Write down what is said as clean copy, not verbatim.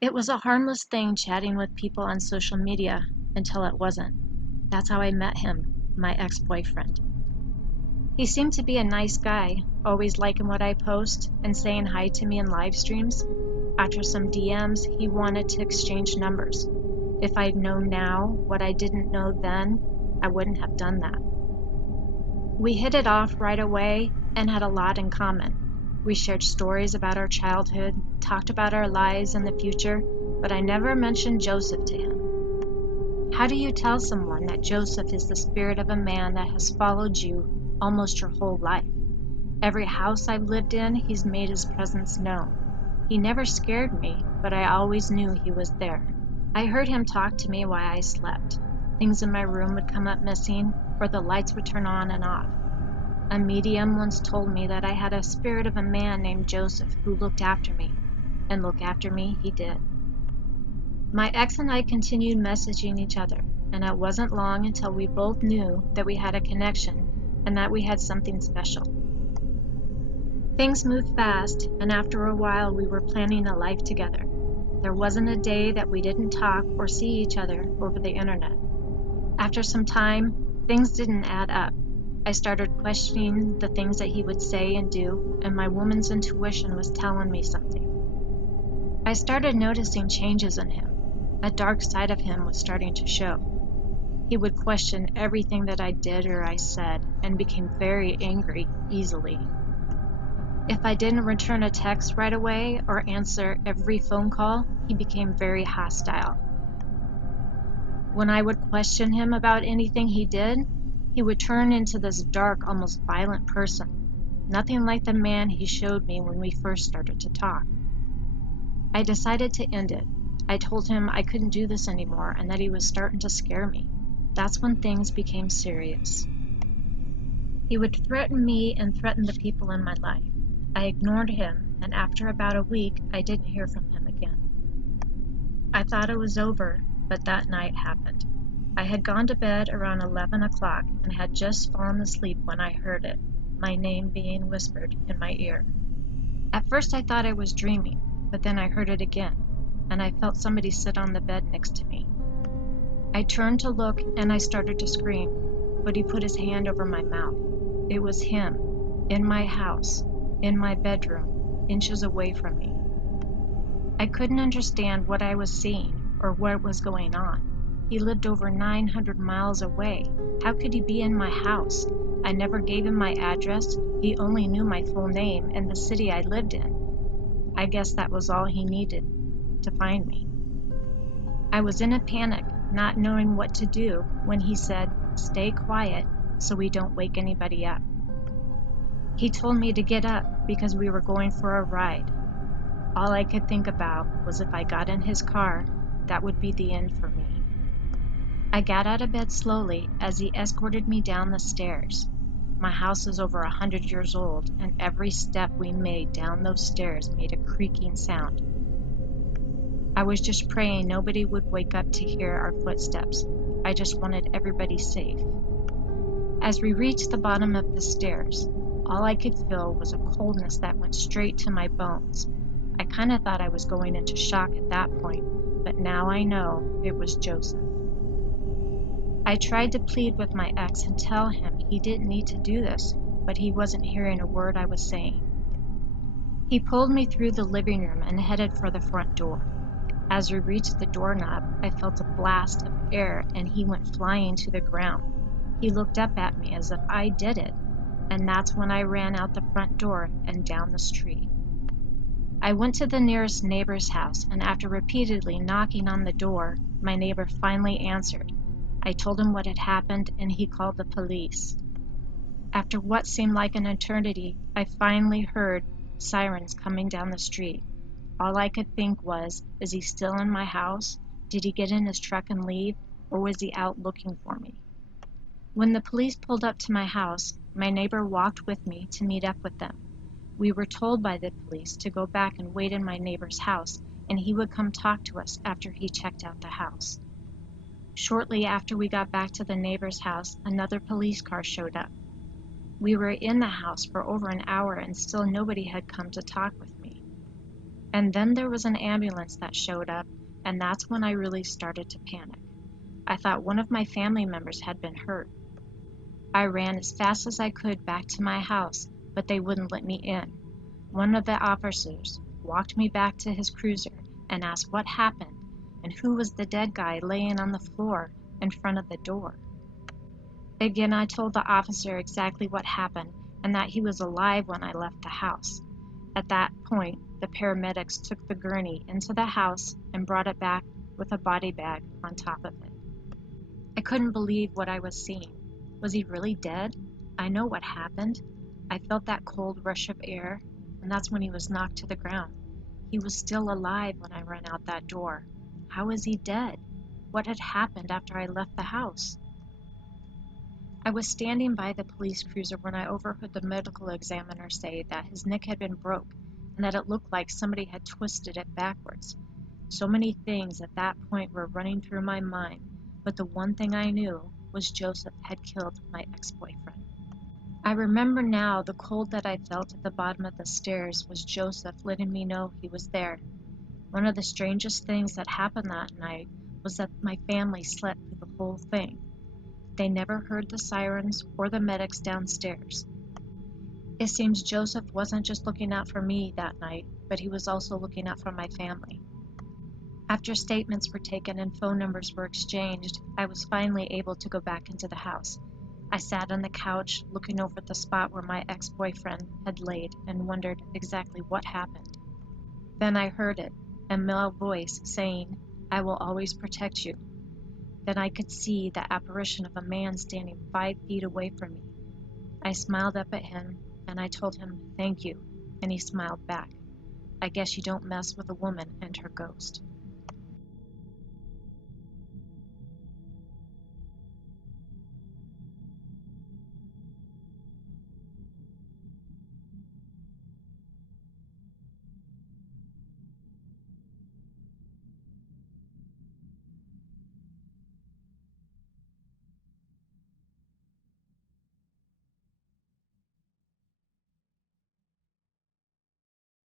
It was a harmless thing chatting with people on social media until it wasn't. That's how I met him, my ex-boyfriend. He seemed to be a nice guy, always liking what I post and saying hi to me in live streams. After some DMs, he wanted to exchange numbers. If I'd known now what I didn't know then, I wouldn't have done that. We hit it off right away and had a lot in common. We shared stories about our childhood, talked about our lives and the future, but I never mentioned Joseph to him. How do you tell someone that Joseph is the spirit of a man that has followed you almost your whole life? Every house I've lived in, he's made his presence known. He never scared me, but I always knew he was there. I heard him talk to me while I slept. Things in my room would come up missing, or the lights would turn on and off. A medium once told me that I had a spirit of a man named Joseph who looked after me, and look after me he did. My ex and I continued messaging each other, and it wasn't long until we both knew that we had a connection and that we had something special. Things moved fast, and after a while we were planning a life together. There wasn't a day that we didn't talk or see each other over the internet. After some time, things didn't add up. I started questioning the things that he would say and do, and my woman's intuition was telling me something. I started noticing changes in him. A dark side of him was starting to show. He would question everything that I did or I said and became very angry easily. If I didn't return a text right away or answer every phone call, he became very hostile. When I would question him about anything he did, he would turn into this dark, almost violent person. Nothing like the man he showed me when we first started to talk. I decided to end it. I told him I couldn't do this anymore and that he was starting to scare me. That's when things became serious. He would threaten me and threaten the people in my life. I ignored him, and after about a week, I didn't hear from him again. I thought it was over, but that night happened. I had gone to bed around 11 o'clock and had just fallen asleep when I heard it, my name being whispered in my ear. At first I thought I was dreaming, but then I heard it again, and I felt somebody sit on the bed next to me. I turned to look and I started to scream, but he put his hand over my mouth. It was him, in my house, in my bedroom, inches away from me. I couldn't understand what I was seeing or what was going on. He lived over 900 miles away. How could he be in my house? I never gave him my address. He only knew my full name and the city I lived in. I guess that was all he needed to find me. I was in a panic, not knowing what to do, when he said, "Stay quiet so we don't wake anybody up." He told me to get up because we were going for a ride. All I could think about was if I got in his car, that would be the end for me. I got out of bed slowly as he escorted me down the stairs. My house is over 100 years old, and every step we made down those stairs made a creaking sound. I was just praying nobody would wake up to hear our footsteps. I just wanted everybody safe. As we reached the bottom of the stairs, all I could feel was a coldness that went straight to my bones. I kind of thought I was going into shock at that point, but now I know it was Joseph. I tried to plead with my ex and tell him he didn't need to do this, but he wasn't hearing a word I was saying. He pulled me through the living room and headed for the front door. As we reached the doorknob, I felt a blast of air and he went flying to the ground. He looked up at me as if I did it, and that's when I ran out the front door and down the street. I went to the nearest neighbor's house, and after repeatedly knocking on the door, my neighbor finally answered. I told him what had happened, and he called the police. After what seemed like an eternity, I finally heard sirens coming down the street. All I could think was, is he still in my house? Did he get in his truck and leave, or was he out looking for me? When the police pulled up to my house, my neighbor walked with me to meet up with them. We were told by the police to go back and wait in my neighbor's house, and he would come talk to us after he checked out the house. Shortly after we got back to the neighbor's house, another police car showed up. We were in the house for over an hour and still nobody had come to talk with me. And then there was an ambulance that showed up, and that's when I really started to panic. I thought one of my family members had been hurt. I ran as fast as I could back to my house, but they wouldn't let me in. One of the officers walked me back to his cruiser and asked what happened and who was the dead guy laying on the floor in front of the door. Again, I told the officer exactly what happened and that he was alive when I left the house. At that point, the paramedics took the gurney into the house and brought it back with a body bag on top of it. I couldn't believe what I was seeing. Was he really dead? I know what happened. I felt that cold rush of air, and that's when he was knocked to the ground. He was still alive when I ran out that door. How is he dead? What had happened after I left the house? I was standing by the police cruiser when I overheard the medical examiner say that his neck had been broke and that it looked like somebody had twisted it backwards. So many things at that point were running through my mind, but the one thing I knew was Joseph had killed my ex-boyfriend. I remember now the cold that I felt at the bottom of the stairs was Joseph letting me know he was there. One of the strangest things that happened that night was that my family slept through the whole thing. They never heard the sirens or the medics downstairs. It seems Joseph wasn't just looking out for me that night, but he was also looking out for my family. After statements were taken and phone numbers were exchanged, I was finally able to go back into the house. I sat on the couch, looking over at the spot where my ex-boyfriend had laid, and wondered exactly what happened. Then I heard it, a male voice saying, "I will always protect you." Then I could see the apparition of a man standing 5 feet away from me. I smiled up at him, and I told him, "Thank you," and he smiled back. I guess you don't mess with a woman and her ghost.